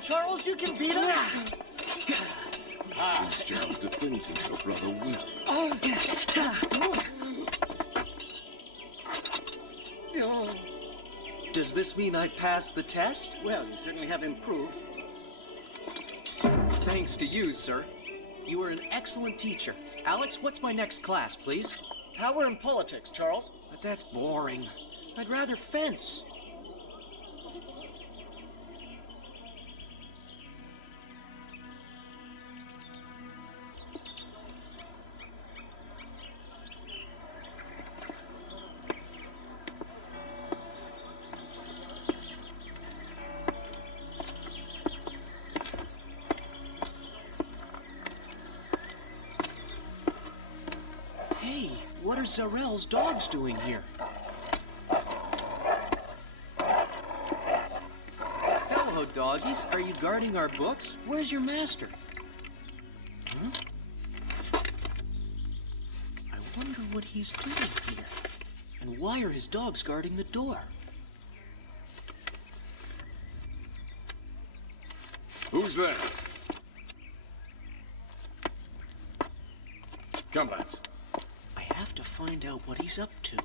on, Charles. You can beat him. Prince Charles defends himself rather well. Does this mean I passed the test? Well, you certainly have improved. Thanks to you, sir. You were an excellent teacher. Alex, what's my next class, please? Power and politics, Charles. But that's boring. I'd rather fence. Hey, what are Zaral's dogs doing here? Hello, doggies. Are you guarding our books? Where's your master? Huh? I wonder what he's doing here. And why are his dogs guarding the door? Who's there? Come, lads. I have to find out what he's up to.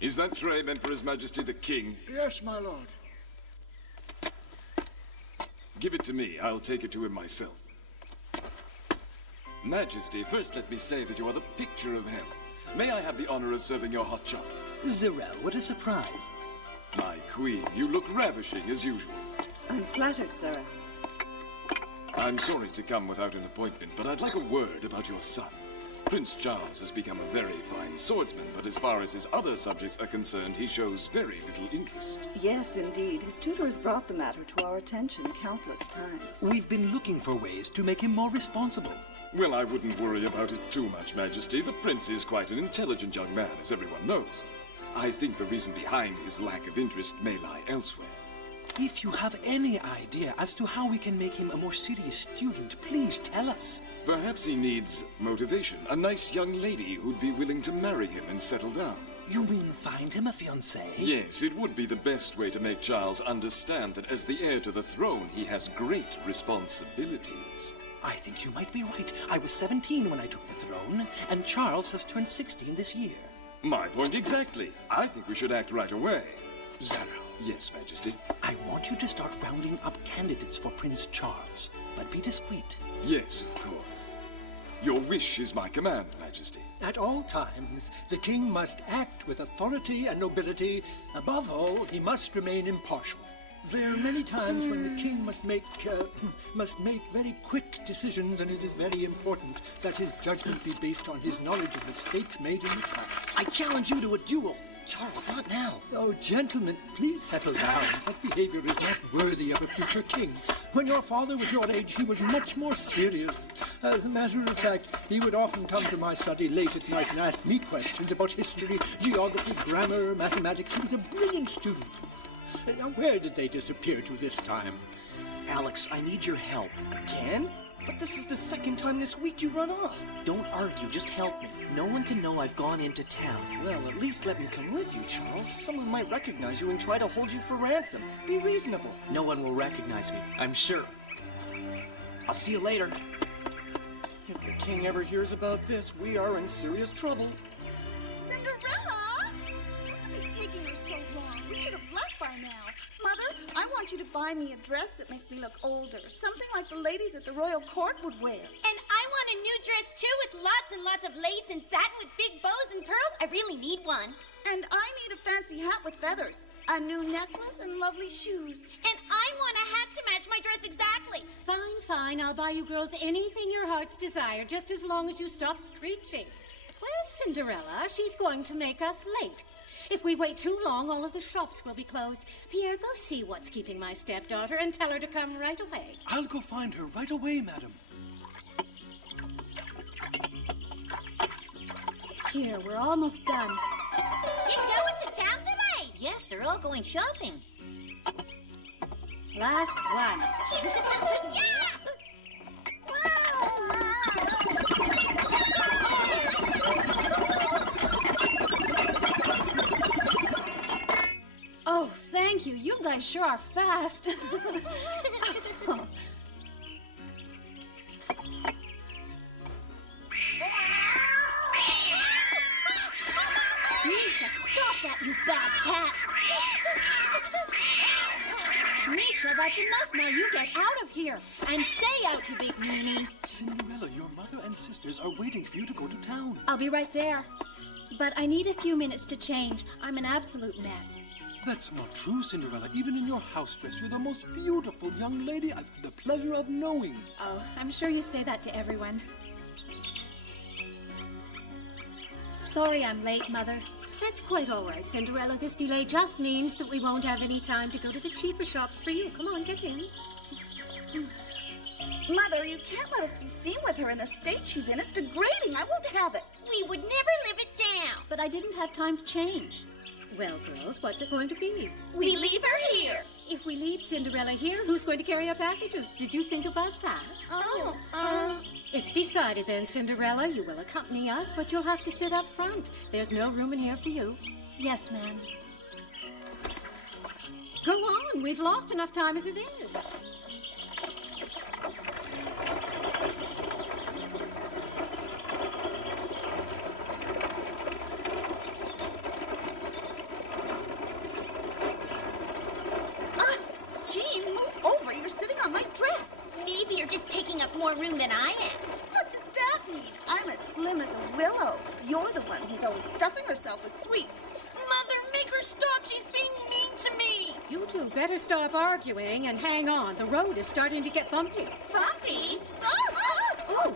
Is that tray meant for His Majesty the King? Yes, my lord. Give it to me. I'll take it to him myself. Majesty, first let me say that you are the picture of health. May I have the honor of serving your hot chocolate? Zaral, what a surprise. My queen, you look ravishing as usual. I'm flattered, Zaral. I'm sorry to come without an appointment, but I'd like a word about your son. Prince Charles has become a very fine swordsman, but as far as his other subjects are concerned, he shows very little interest. Yes, indeed. His tutor has brought the matter to our attention countless times. We've been looking for ways to make him more responsible. Well, I wouldn't worry about it too much, Majesty. The prince is quite an intelligent young man, as everyone knows. I think the reason behind his lack of interest may lie elsewhere. If you have any idea as to how we can make him a more serious student, please tell us. Perhaps he needs motivation. A nice young lady who'd be willing to marry him and settle down. You mean find him a fiancée? Yes, it would be the best way to make Charles understand that as the heir to the throne, he has great responsibilities. I think you might be right. I was 17 when I took the throne, and Charles has turned 16 this year. My point exactly. I think we should act right away. Zaral. Yes, Majesty. I want you to start rounding up candidates for Prince Charles, but be discreet. Yes, of course. Your wish is my command, Majesty. At all times, the king must act with authority and nobility. Above all, he must remain impartial. There are many times when the king must make very quick decisions, and it is very important that his judgment be based on his knowledge of mistakes made in the past. I challenge you to a duel. Charles, not now. Oh, gentlemen, please settle down. Such behavior is not worthy of a future king. When your father was your age, he was much more serious. As a matter of fact, he would often come to my study late at night and ask me questions about history, geography, grammar, mathematics. He was a brilliant student. Now, where did they disappear to this time? Alex, I need your help. Again? But this is the second time this week you run off. Don't argue, just help me. No one can know I've gone into town. Well, at least let me come with you, Charles. Someone might recognize you and try to hold you for ransom. Be reasonable. No one will recognize me, I'm sure. I'll see you later. If the king ever hears about this, we are in serious trouble. Cinderella! What could be taking her so long? We should have left by now. Mother, I want you to buy me a dress that makes me look older. Something like the ladies at the royal court would wear. And I want a new dress, too, with lots and lots of lace and satin with big bows and pearls. I really need one. And I need a fancy hat with feathers, a new necklace, and lovely shoes. And I want a hat to match my dress exactly. Fine, fine. I'll buy you girls anything your hearts desire, just as long as you stop screeching. Where's Cinderella? She's going to make us late. If we wait too long, all of the shops will be closed. Pierre, go see what's keeping my stepdaughter and tell her to come right away. I'll go find her right away, madam. Here, we're almost done. You going to town today? Yes, they're all going shopping. Last one. Yeah! Oh, thank Thank you. You guys sure are fast. Misha, stop that, you bad cat! Misha, that's enough now. You get out of here. And stay out, you big meanie. Cinderella, your mother and sisters are waiting for you to go to town. I'll be right there. But I need a few minutes to change. I'm an absolute mess. That's not true, Cinderella. Even in your house dress, you're the most beautiful young lady I've had the pleasure of knowing. Oh, I'm sure you say that to everyone. Sorry I'm late, Mother. That's quite all right, Cinderella. This delay just means that we won't have any time to go to the cheaper shops for you. Come on, get in. Mother, you can't let us be seen with her in the state she's in. It's degrading. I won't have it. We would never live it down. But I didn't have time to change. Well, girls, what's it going to be? We leave her here. If we leave Cinderella here, who's going to carry our packages? Did you think about that? It's decided then, Cinderella. You will accompany us, but you'll have to sit up front. There's no room in here for you. Yes, ma'am. Go on. We've lost enough time as it is. Jeanne, move over. You're sitting on my dress. Maybe you're just taking up more room than I am. What does that mean? I'm as slim as a willow. You're the one who's always stuffing herself with sweets. Mother, make her stop. She's being mean to me. You two better stop arguing and hang on. The road is starting to get bumpy. Bumpy? Oh!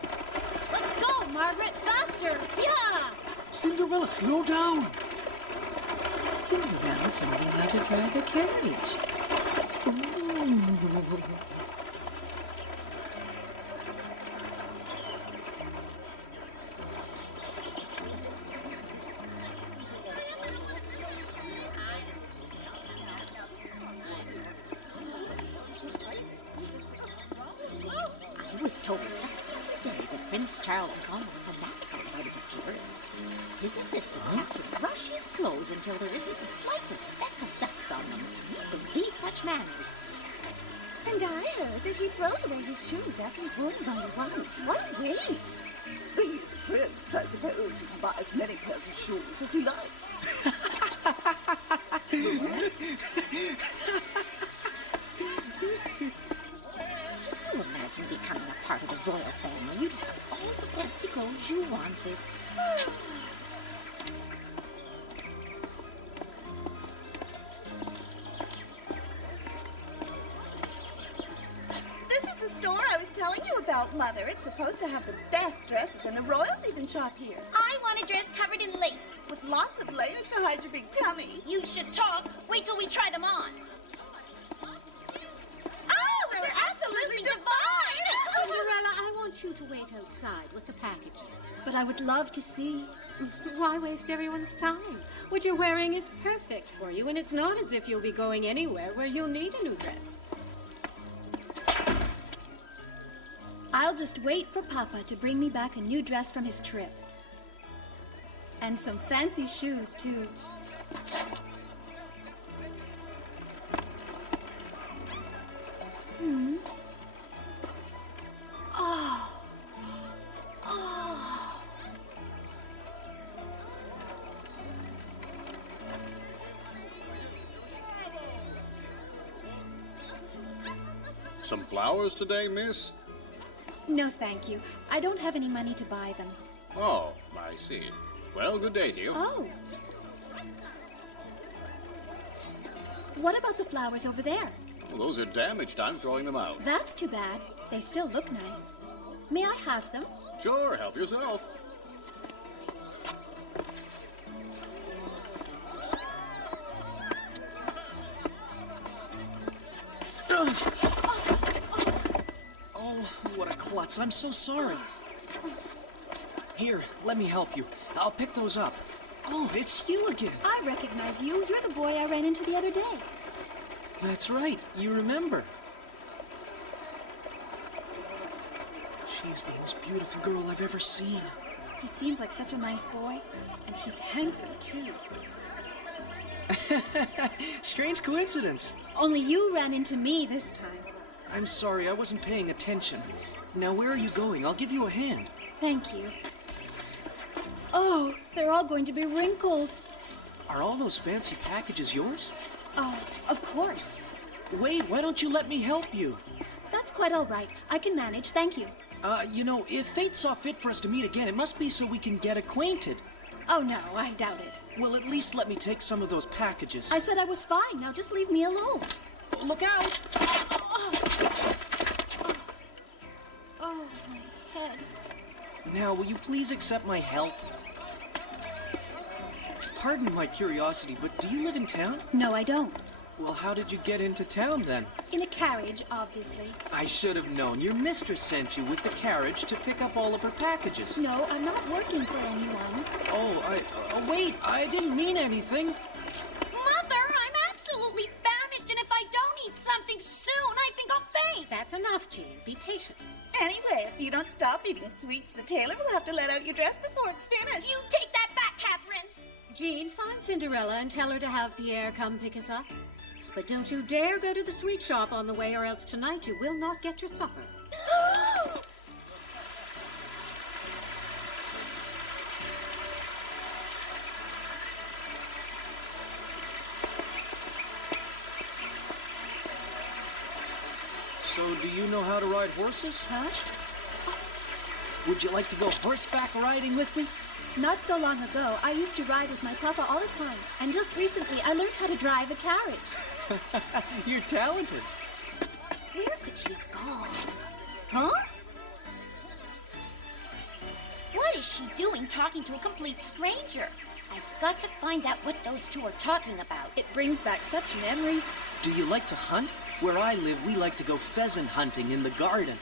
Let's go, Margaret. Faster. Yeah! Cinderella, slow down. Cinderella's learning how to drive a carriage. Ooh. I was told just the other day that Prince Charles is almost fanatical about his appearance. His assistants have to brush his clothes until there isn't the slightest speck of dust on them. Can you believe such manners? And I heard that he throws away his shoes after he's worn them only once. What a waste! He's a prince. I suppose he can buy as many pairs of shoes as he likes. Can you imagine becoming a part of the royal family? You'd have all the fancy clothes you wanted. This is the store I was telling you about, Mother. It's supposed to have the best dresses, and the royals even shop here. I want a dress covered in lace. With lots of layers to hide your big tummy. You should talk. Wait till we try them on. Oh, they're absolutely divine! Cinderella, I want you to wait outside with the packages. But I would love to see. Why waste everyone's time? What you're wearing is perfect for you, and it's not as if you'll be going anywhere where you'll need a new dress. I'll just wait for Papa to bring me back a new dress from his trip. And some fancy shoes, too. Oh. Oh. Some flowers today, miss? No, thank you. I don't have any money to buy them. Oh, I see. Well, good day to you. Oh. What about the flowers over there? Well, those are damaged. I'm throwing them out. That's too bad. They still look nice. May I have them? Sure, help yourself. Oh, what a klutz. I'm so sorry. Here, let me help you. I'll pick those up. Oh, it's you again. I recognize you. You're the boy I ran into the other day. That's right. You remember. She's the most beautiful girl I've ever seen. He seems like such a nice boy, and he's handsome, too. Strange coincidence. Only you ran into me this time. I'm sorry, I wasn't paying attention. Now, where are you going? I'll give you a hand. Thank you. Oh, they're all going to be wrinkled. Are all those fancy packages yours? Oh, of course. Wait, why don't you let me help you? That's quite all right. I can manage, thank you. You know, if fate saw fit for us to meet again, it must be so we can get acquainted. Oh, no, I doubt it. Well, at least let me take some of those packages. I said I was fine. Now just leave me alone. Oh, look out! Oh, my head. Now, will you please accept my help? Pardon my curiosity, but do you live in town? No, I don't. Well, how did you get into town, then? In a carriage, obviously. I should have known. Your mistress sent you with the carriage to pick up all of her packages. No, I'm not working for anyone. Oh, wait, I didn't mean anything. Mother, I'm absolutely famished, and if I don't eat something soon, I think I'll faint. That's enough, Jeanne. Be patient. Anyway, if you don't stop eating sweets, the tailor will have to let out your dress before it's finished. You take that back, Catherine. Jeanne, find Cinderella and tell her to have Pierre come pick us up. But don't you dare go to the sweet shop on the way, or else tonight you will not get your supper. So, do you know how to ride horses? Huh? Would you like to go horseback riding with me? Not so long ago, I used to ride with my papa all the time. And just recently, I learned how to drive a carriage. You're talented. Where could she have gone? Huh? What is she doing talking to a complete stranger? I've got to find out what those two are talking about. It brings back such memories. Do you like to hunt? Where I live, we like to go pheasant hunting in the garden.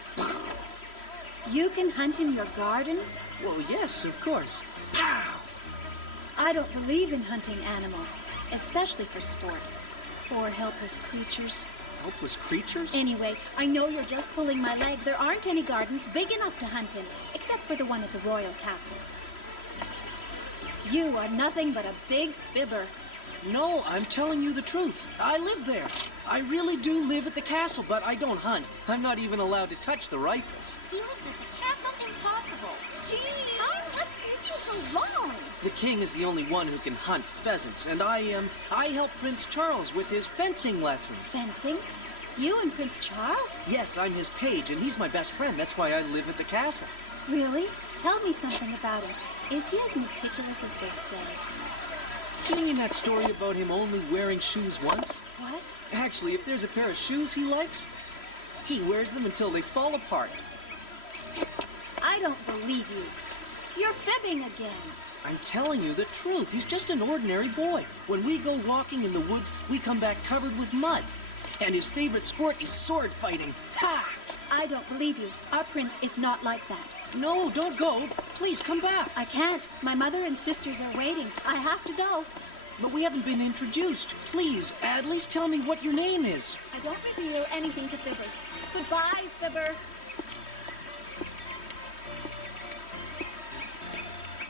You can hunt in your garden? Well, yes, of course. Pow! I don't believe in hunting animals, especially for sport. Poor helpless creatures. Helpless creatures? Anyway, I know you're just pulling my leg. There aren't any gardens big enough to hunt in, except for the one at the royal castle. You are nothing but a big fibber. No, I'm telling you the truth. I live there. I really do live at the castle, but I don't hunt. I'm not even allowed to touch the rifles. He lives at the castle? Impossible. Gee, what's taking so long? The king is the only one who can hunt pheasants, and I help Prince Charles with his fencing lessons. Fencing? You and Prince Charles? Yes, I'm his page, and he's my best friend. That's why I live at the castle. Really? Tell me something about him. Is he as meticulous as they say? You mean that story about him only wearing shoes once? What? Actually, if there's a pair of shoes he likes, he wears them until they fall apart. I don't believe you. You're fibbing again. I'm telling you the truth. He's just an ordinary boy. When we go walking in the woods, we come back covered with mud. And his favorite sport is sword fighting. Ha! I don't believe you. Our prince is not like that. No, don't go. Please come back. I can't. My mother and sisters are waiting. I have to go. But we haven't been introduced. Please, at least tell me what your name is. I don't reveal anything to fibbers. Goodbye, fibber.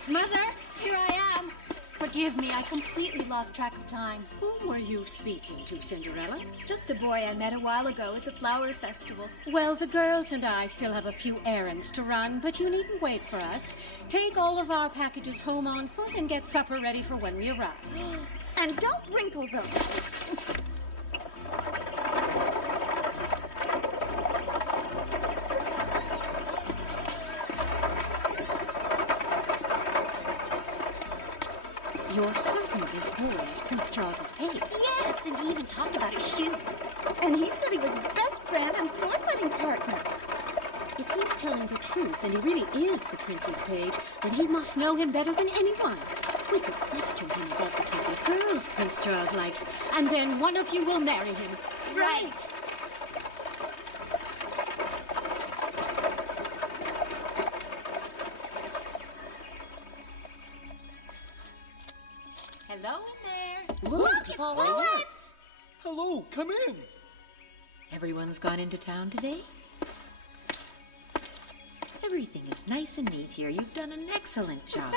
Mother, here I am. Forgive me, I completely lost track of time. Whom were you speaking to, Cinderella? Just a boy I met a while ago at the flower festival. Well, the girls and I still have a few errands to run, but you needn't wait for us. Take all of our packages home on foot and get supper ready for when we arrive. And don't wrinkle them. You're certain this boy is Prince Charles's page? Yes, and he even talked about his shoes. And he said he was his best friend and sword fighting partner. If he's telling the truth and he really is the prince's page, then he must know him better than anyone. We could question him about the type of girls Prince Charles likes, and then one of you will marry him. Right. Hello in there. Look, it's Paulette. Hello, come in. Everyone's gone into town today? Everything is nice and neat here. You've done an excellent job.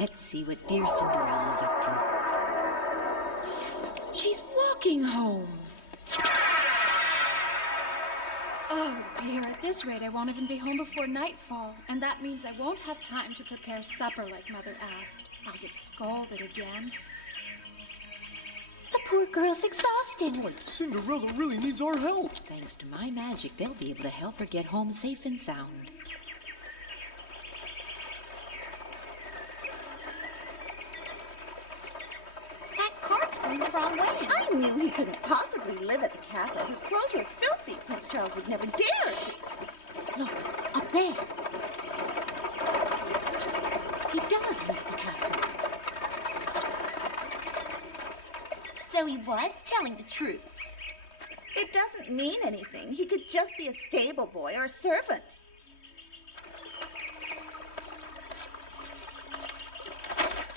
Let's see what dear Cinderella is up to. She's walking home. Oh, dear, at this rate, I won't even be home before nightfall, and that means I won't have time to prepare supper like Mother asked. I'll get scolded again. The poor girl's exhausted. Boy, Cinderella really needs our help. Thanks to my magic, they'll be able to help her get home safe and sound. That cart's going the wrong way. I knew he couldn't possibly live at the castle. His clothes were filthy. Prince Charles would never dare. Look, up there. He does live at the castle. So he was telling the truth. It doesn't mean anything. He could just be a stable boy or a servant.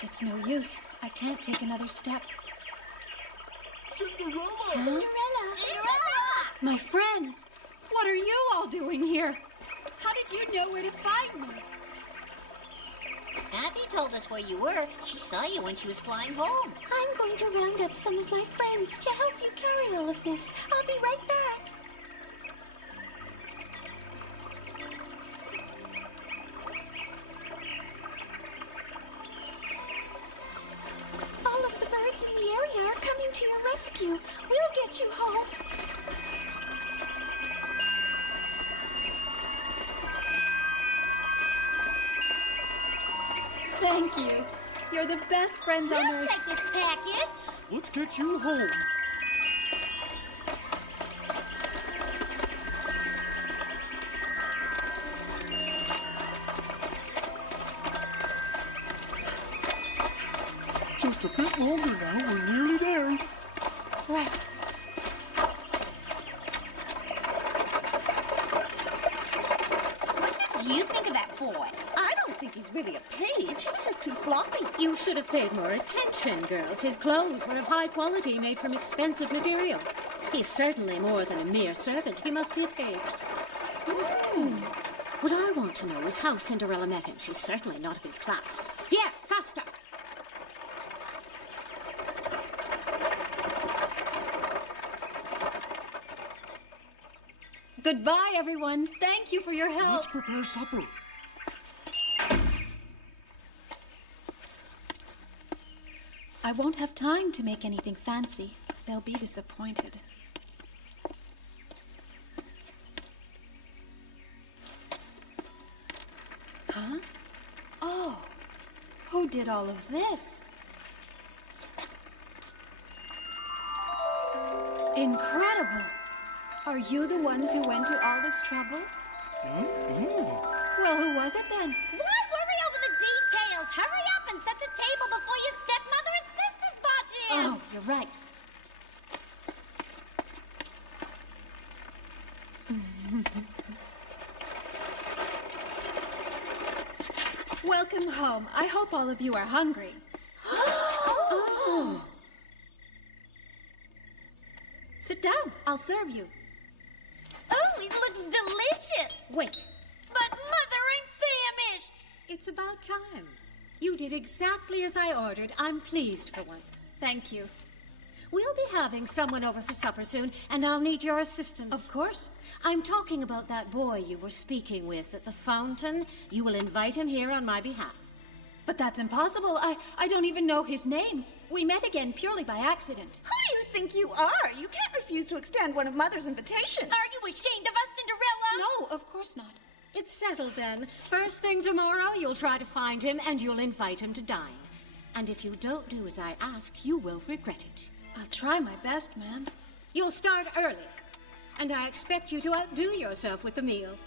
It's no use. I can't take another step. Cinderella! Cinderella! My friends, what are you all doing here? How did you know where to find me? Abby told us where you were. She saw you when she was flying home. I'm going to round up some of my friends to help you carry all of this. I'll be right back. All of the birds in the area are coming to your rescue. We'll get you home. Thank you. You're the best friends on We'll earth. take this package. Let's get you home. Just a bit longer now. We're nearly there. Right. What did you think of that boy? I don't think he's really a page. He was just too sloppy. You should have paid more attention, girls. His clothes were of high quality, made from expensive material. He's certainly more than a mere servant. He must be a page. What I want to know is how Cinderella met him. She's certainly not of his class. Pierre, faster! Goodbye, everyone. Thank you for your help. Let's prepare supper. I won't have time to make anything fancy. They'll be disappointed. Huh? Oh, who did all of this? Incredible! Are you the ones who went to all this trouble? Well, who was it then? Why worry over the details? Hurry up and set the table before your stepmother and sisters barge in. Oh, you're right. Welcome home. I hope all of you are hungry. Oh. Sit down. I'll serve you. Oh, it looks delicious. Wait. But Mother, I'm famished. It's about time. You did exactly as I ordered. I'm pleased for once. Thank you. We'll be having someone over for supper soon, and I'll need your assistance. Of course. I'm talking about that boy you were speaking with at the fountain. You will invite him here on my behalf. But that's impossible. I don't even know his name. We met again purely by accident. Who do you think you are? You can't refuse to extend one of Mother's invitations. Are you ashamed of us, Cinderella? No, of course not. It's settled then. First thing tomorrow, you'll try to find him and you'll invite him to dine. And if you don't do as I ask, you will regret it. I'll try my best, ma'am. You'll start early, and I expect you to outdo yourself with the meal.